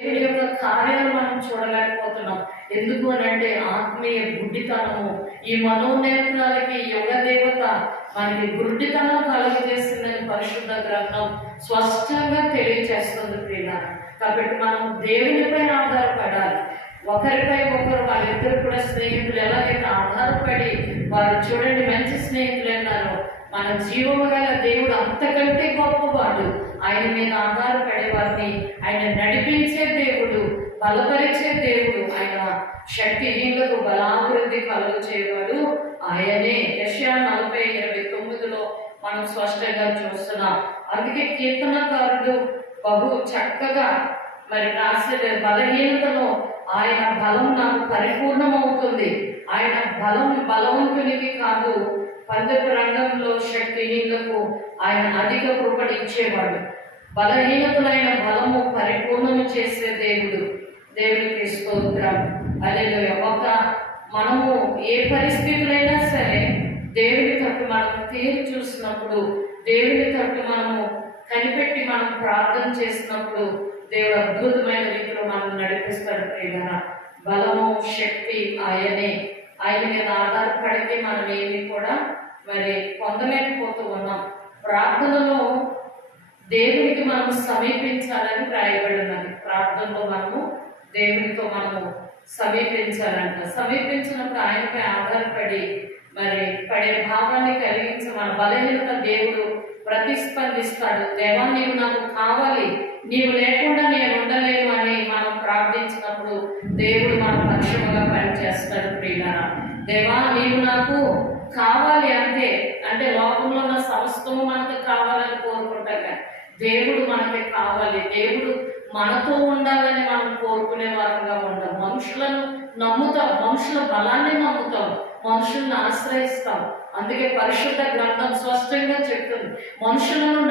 దేవుని యొక్క కార్యాలు మనం చూడలేకపోతున్నాం. ఎందుకు అని అంటే ఆత్మీయ గుడ్డితనము. ఈ మనోనేత్రాలకి యుగ దేవత మనకి గుడ్డితనం కలుగజేసిందని పరిశుద్ధ గ్రంథం స్పష్టంగా తెలియజేస్తుంది ప్రియులారా. కాబట్టి మనం దేవునిపై ఆధారపడాలి. ఒకరిపై ఒకరు వాళ్ళిద్దరు కూడా స్నేహితులు ఎలాగైతే ఆధారపడి వారు చూడండి మంచి స్నేహితులు అన్నారు. మన జీవము గల దేవుడు అంతకంటే గొప్పవాడు. ఆయన మీద ఆధారపడే వారిని ఆయన నడిపించే దేవుడు, బలపరిచే దేవుడు. ఆయన శక్తిహీనులకు బలాభివృద్ధి కలుగు చేయవాడు ఆయనే. యెషయా 40:29లో మనం స్పష్టంగా చూస్తున్నాం. అందుకే కీర్తనకారుడు బహు చక్కగా మరి రాసే బలహీనతలో ఆయన బలం నాకు పరిపూర్ణమవుతుంది. ఆయన బలవంతునికి కాదు, పందెపు రంగంలో శక్తిహీనులకు ఆయన అధిక కృపణిచ్చేవాడు. బలహీనతలైన బలము పరిపూర్ణము చేసే దేవుడు. దేవునికి స్తోత్రం. హల్లెలూయా. మనము ఏ పరిస్థితులైనా సరే దేవుని తట్టు మనం తీరు చూసినప్పుడు, దేవుని తట్టు మనము కనిపెట్టి మనం ప్రార్థన చేసినప్పుడు దేవుడు అద్భుతమైన రీతిలో మనం నడిపిస్తాడు ప్రియులారా. బలము శక్తి ఆయనే. ఆయన మీద ఆధారపడితే మనం ఏమి కూడా మరి పొందలేకపోతూ ఉన్నాం. ప్రార్థనలో దేవునికి మనం సమీపించాలని రాయబడి ఉన్నది. ప్రార్థనలో మనము దేవునితో మనము సమీపించాలంట. సమీపించినప్పుడు ఆయనపై ఆధారపడి మరి పడే భావాన్ని కలిగించి మన బలహీనత దేవుడు ప్రతిస్పందిస్తాడు. దేవా నీవు నాకు కావాలి, నీవు లేకుండా నేను ఉండలేను అని మనం ప్రార్థించినప్పుడు దేవుడు మన పక్షముగా పనిచేస్తాడు ప్రియులారా. దేవా నీవు నాకు కావాలి అంతే. అంటే లోకంలో ఉన్న సమస్తము మనకు కావాలని కోరుకుంటాగా, దేవుడు మనకి కావాలి. దేవుడు మనతో ఉండాలని మనం కోరుకునే వారంగా ఉండం. మనుషులను నమ్ముతాం, మనుషుల బలాన్ని నమ్ముతాం, మనుషులను ఆశ్రయిస్తాం. అందుకే పరిశుద్ధ గ్రంథం స్పష్టంగా చెప్తుంది, మనుషులను